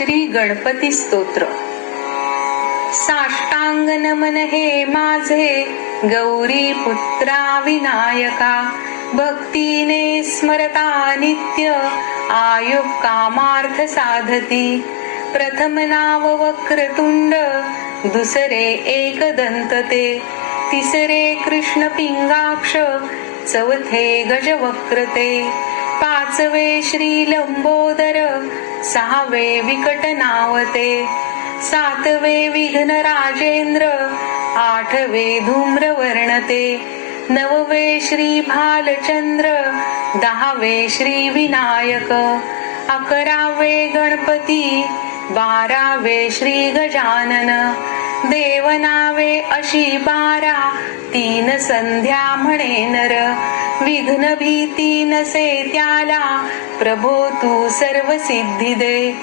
श्री गणपती स्तोत्र. साष्टांग नमन हे माझे गौरी पुत्रा विनायका, भक्तीने स्मरता नित्य आयुः कामार्थ साधती. प्रथम नाव वक्रतुंड, दुसरे एकदंत ते, तिसरे कृष्ण पिंगाक्ष, चौथे गजवक्र ते, पाचवे श्री लंबोदर, सहावे विकट नावते, सातवे विघ्न राजेंद्र, आठवे धूम्रवर्ण ते, नववे श्री भालचंद्र, दहावे श्री विनायक, अकरावे गणपती, बारावे श्री गजानन. देवनावे अशी 12, 3 संध्या म्हणे नर. विघ्न भीती नसे त्याला, प्रभो तू सर्व सिद्धी दे.